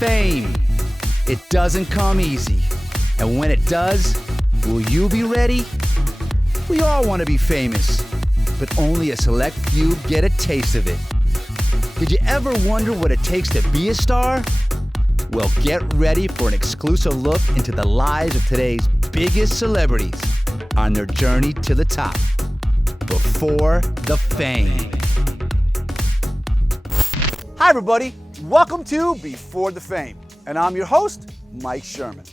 Fame. It doesn't come easy. And when it does, will you be ready? We all want to be famous, but only a select few get a taste of it. Did you ever wonder what it takes to be a star? Well, get ready for an exclusive look into the lives of today's biggest celebrities on their journey to the top, before the fame. Hi everybody, welcome to Before the Fame, and I'm your host, Mike Sherman.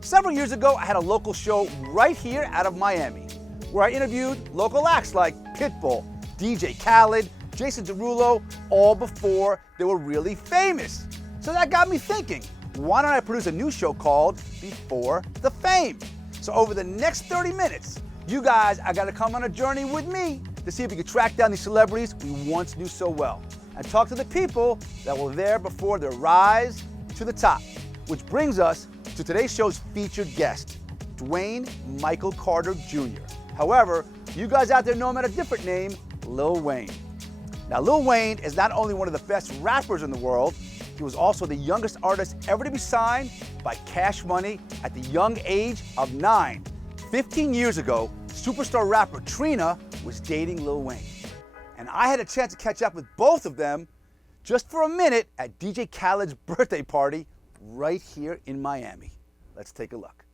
Several years ago, I had a local show right here out of Miami, where I interviewed local acts like Pitbull, DJ Khaled, Jason Derulo, all before they were really famous. So that got me thinking, why don't I produce a new show called Before the Fame? So over the next 30 minutes, you guys are gonna come on a journey with me to see if we can track down these celebrities we once knew so well and talk to the people that were there before their rise to the top. Which brings us to today's show's featured guest, Dwayne Michael Carter Jr. However, you guys out there know him at a different name, Lil Wayne. Now, Lil Wayne is not only one of the best rappers in the world, he was also the youngest artist ever to be signed by Cash Money at the young age of 9. 15 years ago, superstar rapper Trina was dating Lil Wayne. And I had a chance to catch up with both of them just for a minute at DJ Khaled's birthday party right here in Miami. Let's take a look.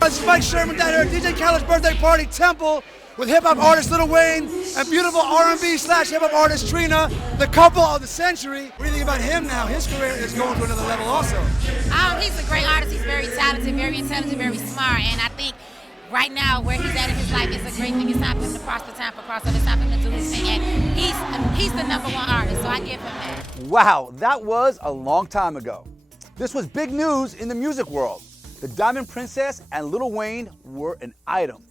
This is Mike Sherman down here at DJ Khaled's birthday party Temple with hip-hop artist Lil Wayne and beautiful R&B/hip-hop artist Trina, the couple of the century. What do you think about him now? His career is going to another level also. He's a great artist. He's very talented, very intelligent, very smart, and I think right now, where he's at in his life is a great thing. It's time for him to prosper, time for crossover, it's time for him to do his thing. And he's the #1 artist, so I give him that. Wow, that was a long time ago. This was big news in the music world. The Diamond Princess and Lil Wayne were an item.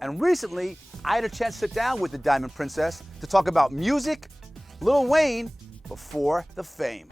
And recently, I had a chance to sit down with the Diamond Princess to talk about music, Lil Wayne, before the fame.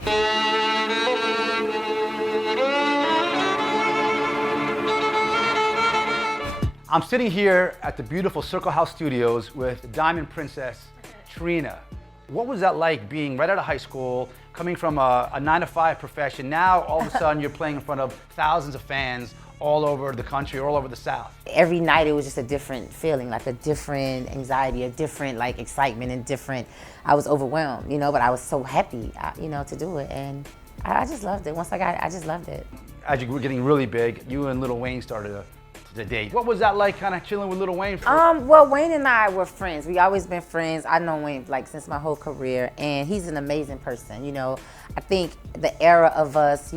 I'm sitting here at the beautiful Circle House Studios with the Diamond Princess, Trina. What was that like being right out of high school, coming from a 9-to-5 profession? Now, all of a sudden, you're playing in front of thousands of fans all over the country, all over the South. Every night, it was just a different feeling, like a different anxiety, a different like excitement and different, I was overwhelmed, but I was so happy, to do it. And I just loved it. Once I just loved it. As you were getting really big, you and Lil Wayne started the date. What was that like, kind of chilling with Lil Wayne? Well, Wayne and I were friends. We always been friends. I know Wayne since my whole career, and he's an amazing person. I think the era of us,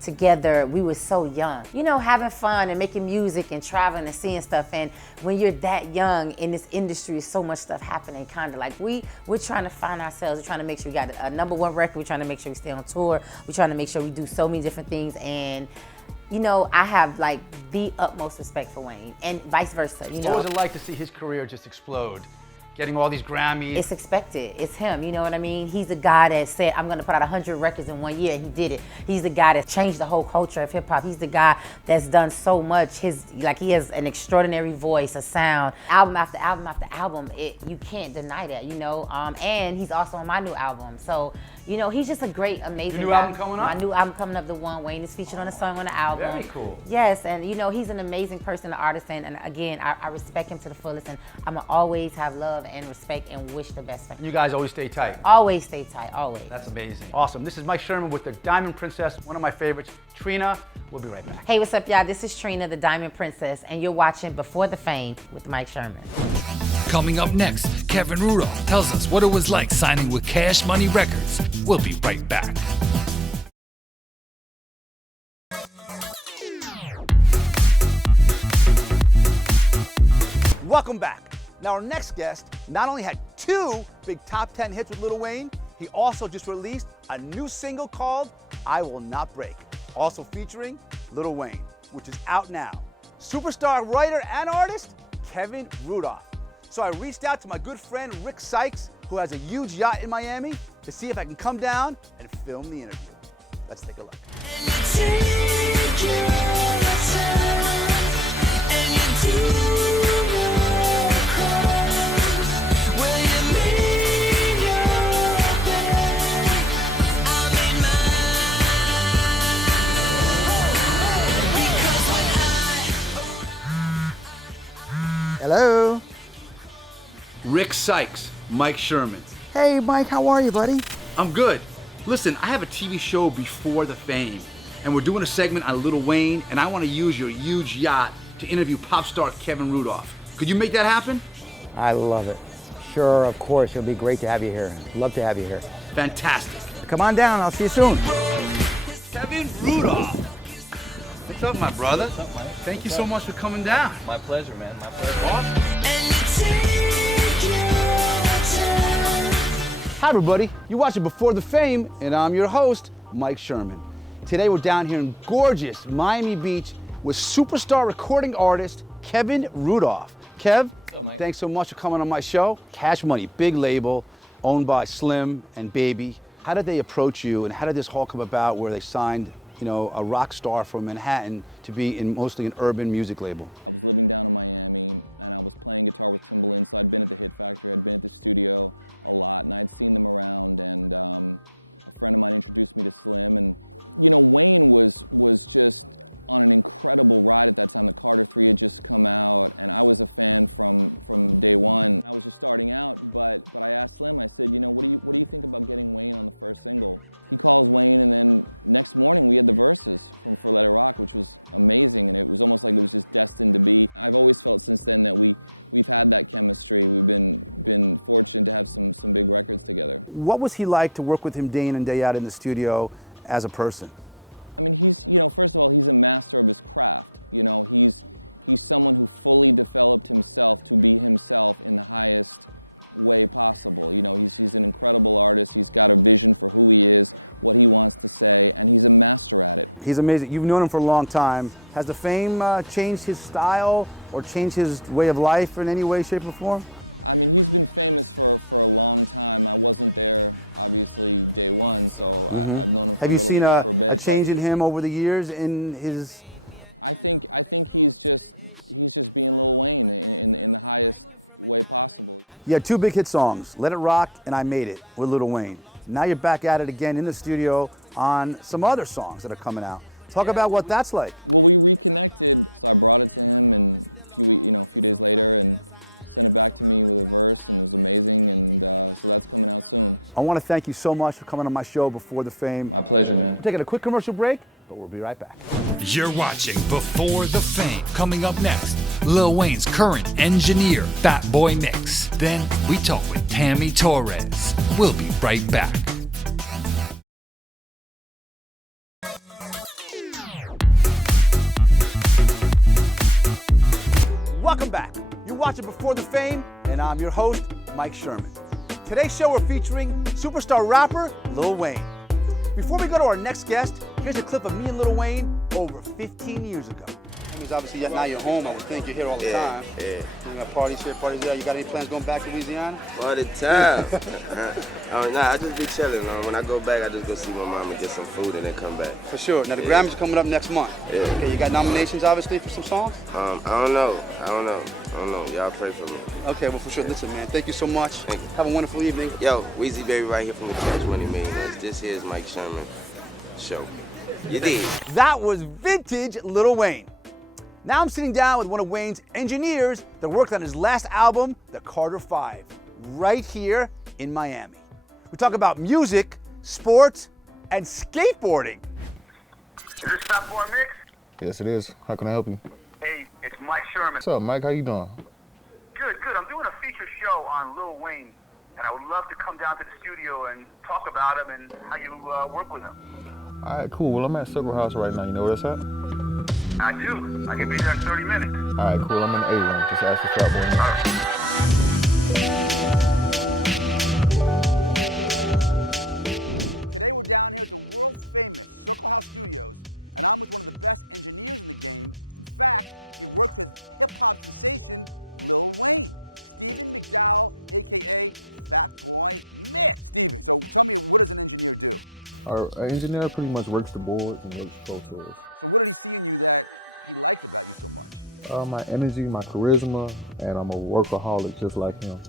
together, we were so young. Having fun and making music and traveling and seeing stuff. And when you're that young in this industry, so much stuff happening. Kind of like we're trying to find ourselves. We're trying to make sure we got a #1 record. We're trying to make sure we stay on tour. We're trying to make sure we do so many different things. And I have the utmost respect for Wayne and vice versa. What was it like to see his career just explode? Getting all these Grammys. It's expected. It's him, you know what I mean? He's the guy that said, I'm gonna put out 100 records in 1 year, and he did it. He's the guy that changed the whole culture of hip hop. He's the guy that's done so much. He has an extraordinary voice, a sound. Album after album after album, you can't deny that, and he's also on my new album. So, he's just a great, amazing Your new guy. album coming up? My new album coming up, The One. Wayne is featured on a song on the album. Very cool. Yes, and he's an amazing person, an artist, and again, I respect him to the fullest, and I'm gonna always have love and respect and wish the best for him. You guys always stay tight. Always stay tight, always. That's amazing. Awesome. This is Mike Sherman with the Diamond Princess, one of my favorites, Trina. We'll be right back. Hey, what's up, y'all? This is Trina, the Diamond Princess, and you're watching Before the Fame with Mike Sherman. Coming up next, Kevin Rudolf tells us what it was like signing with Cash Money Records. We'll be right back. Welcome back. Now, our next guest not only had 2 big top 10 hits with Lil Wayne, he also just released a new single called I Will Not Break, also featuring Lil Wayne, which is out now. Superstar writer and artist, Kevin Rudolf. So I reached out to my good friend Rick Sykes, who has a huge yacht in Miami, to see if I can come down and film the interview. Let's take a look. Rick Sykes, Mike Sherman. Hey, Mike, how are you, buddy? I'm good. Listen, I have a TV show Before the Fame, and we're doing a segment on Lil Wayne, and I want to use your huge yacht to interview pop star Kevin Rudolf. Could you make that happen? I love it. Sure, of course. It'll be great to have you here. Love to have you here. Fantastic. Come on down. I'll see you soon. Kevin Rudolf. What's up, my brother? What's up, Mike? Thank you so much for coming down. My pleasure, man. My pleasure. Awesome. Hi, everybody. You're watching Before the Fame, and I'm your host, Mike Sherman. Today, we're down here in gorgeous Miami Beach with superstar recording artist Kevin Rudolf. Kev, What's up, Mike? thanks so much for coming on my show. Cash Money, big label, owned by Slim and Baby. How did they approach you, and how did this all come about where they signed, you know, a rock star from Manhattan to be in mostly an urban music label? What was he like to work with him day in and day out in the studio as a person? He's amazing. You've known him for a long time. Has the fame changed his style or changed his way of life in any way, shape, or form? Mm-hmm. Have you seen a change in him over the years in his... You had two big hit songs, Let It Rock and I Made It with Lil Wayne. Now you're back at it again in the studio on some other songs that are coming out. Talk about what that's like. I want to thank you so much for coming on my show Before the Fame. My pleasure, man. We're taking a quick commercial break, but we'll be right back. You're watching Before the Fame. Coming up next, Lil Wayne's current engineer, Fat Boy Mix. Then we talk with Tammy Torres. We'll be right back. Welcome back. You're watching Before the Fame, and I'm your host, Mike Sherman. Today's show, we're featuring superstar rapper Lil Wayne. Before we go to our next guest, here's a clip of me and Lil Wayne over 15 years ago. It's obviously now you're home. I would think you're here all the time. Yeah. You got parties here, parties there. You got any plans going back to Louisiana? All the time. I just be chilling. When I go back, I just go see my mom and get some food and then come back. For sure. Now the Grammys are coming up next month. Yeah. Okay, you got nominations obviously for some songs? I don't know. Y'all pray for me. Okay, well for sure. Listen, man, thank you so much. Thank you. Have a wonderful evening. Yo, Weezy Baby right here from the Cash Money Millionaires. This here is Mike Sherman Show. You did. That was vintage Lil Wayne. Now I'm sitting down with one of Wayne's engineers that worked on his last album, The Carter 5, right here in Miami. We talk about music, sports, and skateboarding. Is this Fat Boy Mix? Yes, it is. How can I help you? Hey, it's Mike Sherman. What's up, Mike? How you doing? Good. I'm doing a feature show on Lil Wayne, and I would love to come down to the studio and talk about him and how you work with him. All right, cool. Well, I'm at Circle House right now. You know where that's at? I do. I can be there in 30 minutes. All right, cool. I'm in the A room. Just ask for Fat Boy. All right. Our engineer pretty much works the boards and works process. My energy, my charisma, and I'm a workaholic just like him.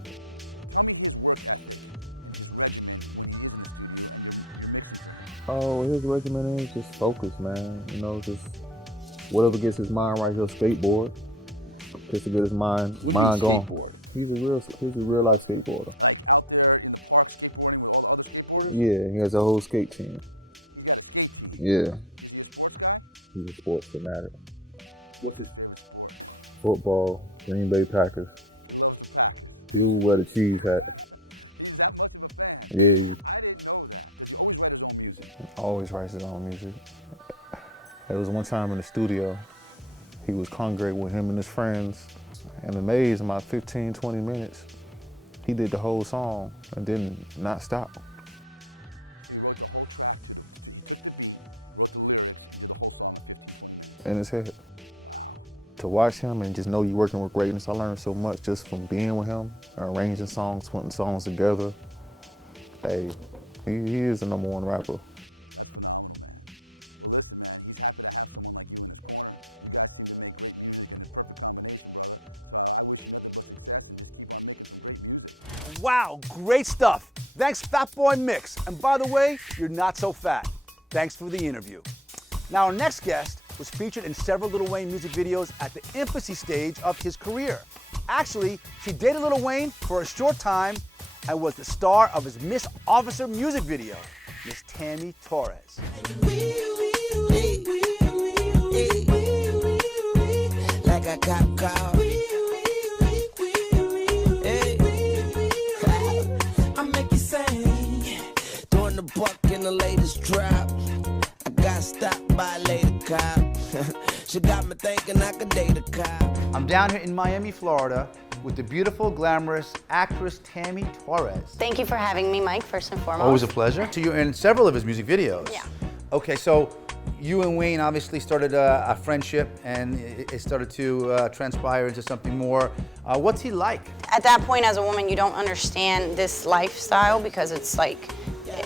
Oh, his recommend is just focus, man. You know, just whatever gets his mind right. He'll skateboard just to get his mind going. He's a real life skateboarder. Yeah, he has a whole skate team. Yeah. He's a sports fanatic. Football, Green Bay Packers. He will wear the cheese hat. Yeah, he always writes his own music. There was one time in the studio, he was congregating with him and his friends, and amazed in about 15, 20 minutes, he did the whole song and didn't not stop. In his head. To watch him and just know you're working with greatness, I learned so much just from being with him, arranging songs, putting songs together. Hey, he is the #1 rapper. Wow, great stuff. Thanks, Fat Boy Mix. And by the way, you're not so fat. Thanks for the interview. Now, our next guest was featured in several Lil Wayne music videos at the infancy stage of his career. Actually, she dated Lil Wayne for a short time and was the star of his Miss Officer music video, Miss Tammy Torres. Like a cop car. I make you sing. Throwing the buck in the latest drop. I got stopped by a lady cop. She got me thinking I could date a cop. I'm down here in Miami, Florida, with the beautiful, glamorous actress Tammy Torres. Thank you for having me, Mike, first and foremost. Always a pleasure. So you're in several of his music videos. Yeah. Okay, so you and Wayne obviously started a friendship, and it started to transpire into something more. What's he like? At that point, as a woman, you don't understand this lifestyle because it's like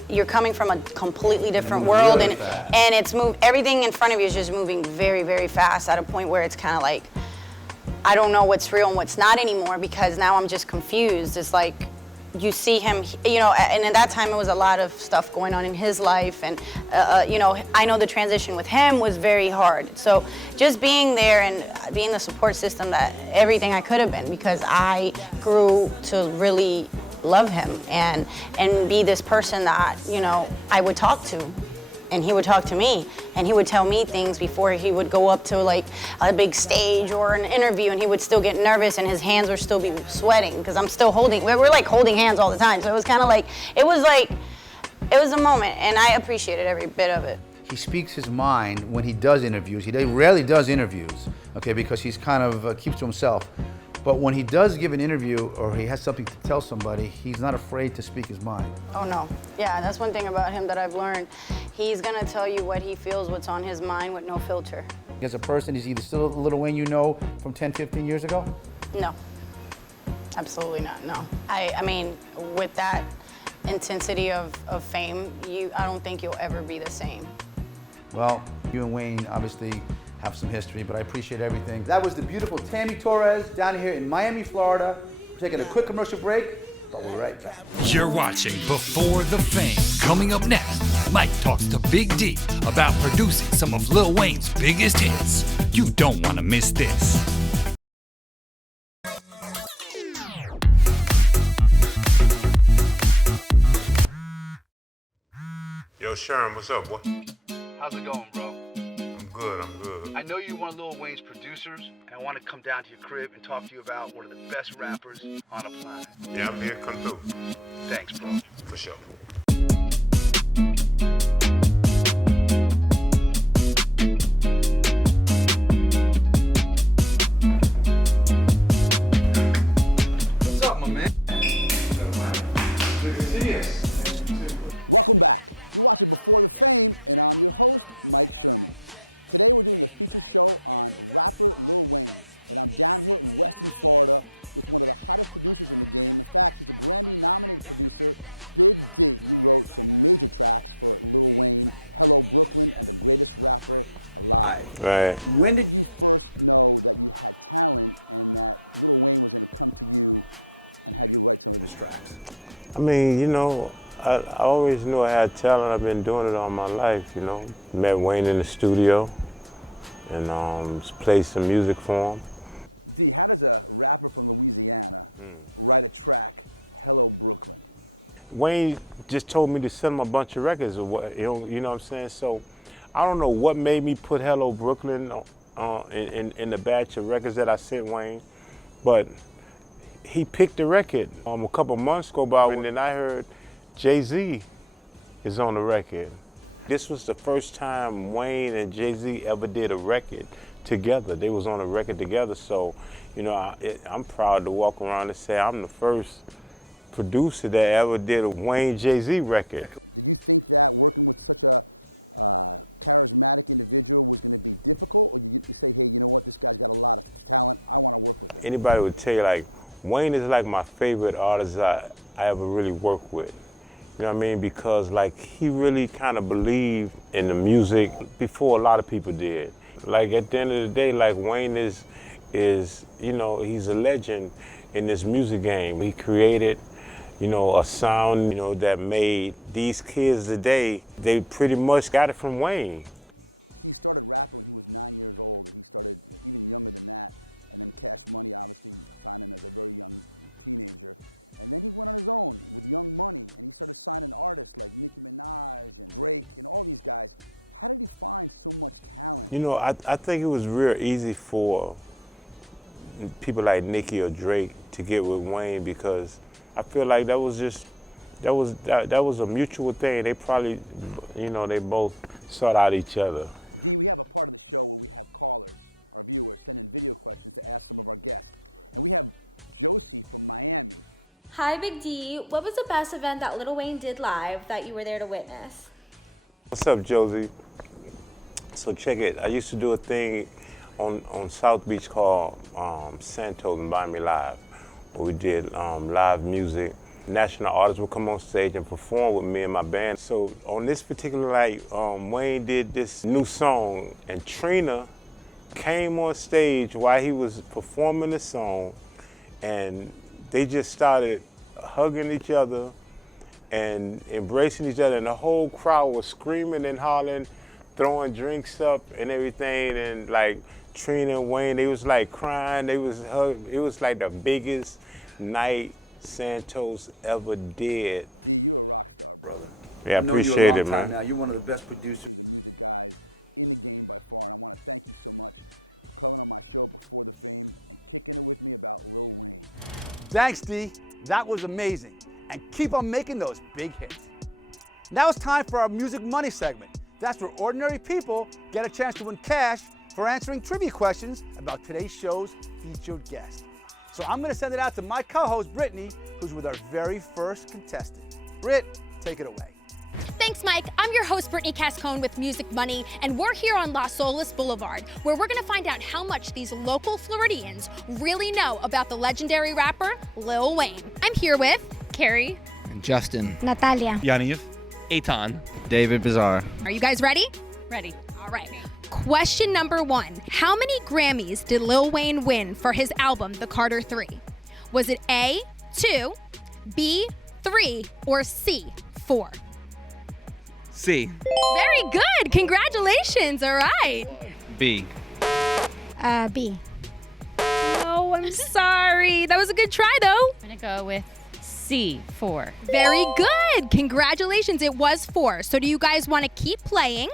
you're coming from a completely different world, and it's everything in front of you is just moving very, very fast at a point where it's kind of like, I don't know what's real and what's not anymore because now I'm just confused. It's like you see him, you know, and at that time it was a lot of stuff going on in his life, and you know, I know the transition with him was very hard. So just being there and being the support system that everything I could have been, because I grew to really love him and be this person that, you know, I would talk to. And he would talk to me, and he would tell me things before he would go up to like a big stage or an interview, and he would still get nervous and his hands would still be sweating because I'm still holding, we're like holding hands all the time. So it was kind of like, it was a moment, and I appreciated every bit of it. He speaks his mind when he does interviews. He rarely does interviews, okay, because he's kind of keeps to himself. But when he does give an interview or he has something to tell somebody, he's not afraid to speak his mind. Oh no, yeah, that's one thing about him that I've learned. He's gonna tell you what he feels, what's on his mind with no filter. As a person, is he still the Lil Wayne you know from 10, 15 years ago? No, absolutely not, no. I mean, with that intensity of fame, I don't think you'll ever be the same. Well, you and Wayne obviously have some history, but I appreciate everything. That was the beautiful Tammy Torres down here in Miami, Florida. We're taking a quick commercial break, but we're right back. You're watching Before the Fame. Coming up next, Mike talks to Bigg D about producing some of Lil Wayne's biggest hits. You don't want to miss this. Yo, Sharon, what's up, boy? How's it going, bro? I'm good. I know you're one of Lil Wayne's producers, and I want to come down to your crib and talk to you about one of the best rappers on the planet. Yeah, I'm here. Come through. Thanks, bro. For sure. What's up, my man? Good to see you. Right. When did I mean, you know, I always knew I had talent. I've been doing it all my life, you know. Met Wayne in the studio and played some music for him. See, how does a rapper from Louisiana Wayne just told me to send him a bunch of records, or what, you know what I'm saying? So I don't know what made me put Hello Brooklyn in the batch of records that I sent Wayne, but he picked the record. A couple months go by, and then I heard Jay-Z is on the record. This was the first time Wayne and Jay-Z ever did a record together. They was on a record together, so you know, I'm proud to walk around and say I'm the first producer that ever did a Wayne Jay-Z record. Anybody would tell you, like, Wayne is like my favorite artist I ever really worked with. You know what I mean? Because like he really kind of believed in the music before a lot of people did. Like at the end of the day, like Wayne is you know, he's a legend in this music game. He created, you know, a sound, you know, that made these kids today, they pretty much got it from Wayne. You know, I think it was real easy for people like Nicki or Drake to get with Wayne because I feel like that was a mutual thing. They probably, you know, they both sought out each other. Hi, Bigg D. What was the best event that Lil Wayne did live that you were there to witness? What's up, Josie? So check it. I used to do a thing on South Beach called Santos and Miami Live, where we did live music. National artists would come on stage and perform with me and my band. So on this particular night, Wayne did this new song, and Trina came on stage while he was performing the song, and they just started hugging each other and embracing each other, and the whole crowd was screaming and hollering, throwing drinks up and everything, and like Trina and Wayne, they was like crying, they was hugging. It was like the biggest night Santos ever did. Brother. Yeah, I appreciate it, man. Now. You're one of the best producers. Thanks, D. That was amazing. And keep on making those big hits. Now it's time for our Music Money segment. That's where ordinary people get a chance to win cash for answering trivia questions about today's show's featured guest. So I'm going to send it out to my co-host, Brittany, who's with our very first contestant. Britt, take it away. Thanks, Mike. I'm your host, Brittany Cascone with Music Money, and we're here on Las Olas Boulevard, where we're going to find out how much these local Floridians really know about the legendary rapper, Lil Wayne. I'm here with Carrie, and Justin, Natalia, Yaniv, Eitan, David Bizarre. Are you guys ready? Ready. All right. Question number 1. How many Grammys did Lil Wayne win for his album, The Carter 3? Was it A, 2, B, 3, or C, 4? C. Very good. Congratulations. All right. B. B. No, I'm sorry. That was a good try, though. I'm going to go with C, 4. Very good. Congratulations. It was 4. So do you guys want to keep playing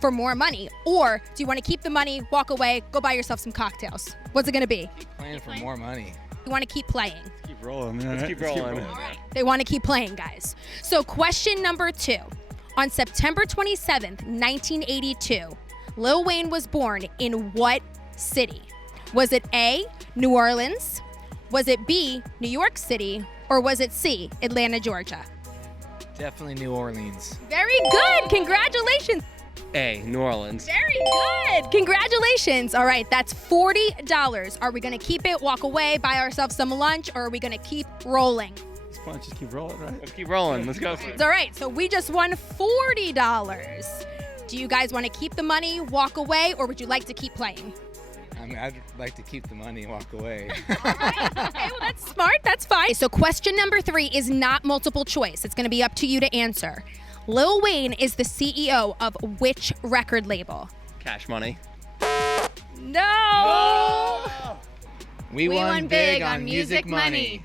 for more money, or do you want to keep the money, walk away, go buy yourself some cocktails? What's it going to be? Keep playing for more money. You want to keep playing? Keep rolling, man. Let's keep rolling. All right. They want to keep playing, guys. So question number 2. On September 27th, 1982, Lil Wayne was born in what city? Was it A, New Orleans? Was it B, New York City? Or was it C, Atlanta, Georgia? Definitely New Orleans. Very good. Congratulations. A, New Orleans. Very good. Congratulations. All right, that's $40. Are we going to keep it, walk away, buy ourselves some lunch, or are we going to keep rolling? Why don't you just keep rolling, right? Let's keep rolling. Let's go. All right, so we just won $40. Do you guys want to keep the money, walk away, or would you like to keep playing? I mean, I'd like to keep the money and walk away. All right. Okay, well, that's smart. That's fine. So question number 3 is not multiple choice. It's going to be up to you to answer. Lil Wayne is the CEO of which record label? Cash Money. No! We won big on Music Money.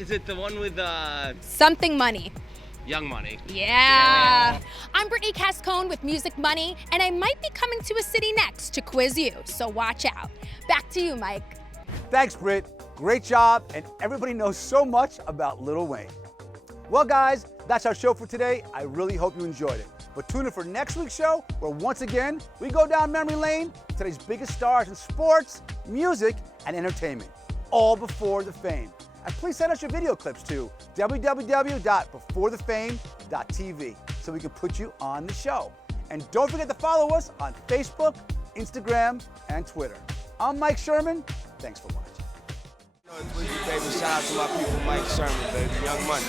Is it the one with Something Money. Young Money. Yeah. I'm Brittany Cascone with Music Money, and I might be coming to a city next to quiz you, so watch out. Back to you, Mike. Thanks, Britt. Great job, and everybody knows so much about Lil Wayne. Well, guys, that's our show for today. I really hope you enjoyed it. But tune in for next week's show, where once again, we go down memory lane to today's biggest stars in sports, music, and entertainment, all before the fame. And please send us your video clips to www.beforethefame.tv so we can put you on the show. And don't forget to follow us on Facebook, Instagram, and Twitter. I'm Mike Sherman. Thanks for watching. Baby, shout out to my people, Mike Sherman, baby, Young Money.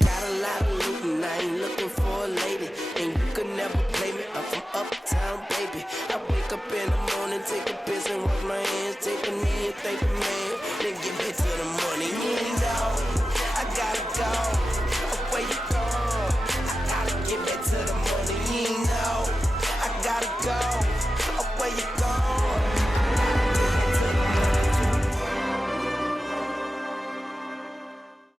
Got a lot of loot and I ain't looking for a lady, and you could never play me. I'm from uptown, baby. I wake up in the morning, take a piss and wash my hands, take a knee and thank the man, then get back to the money. You know, I gotta go. Where you go? I gotta get back to the money. You know, I gotta go.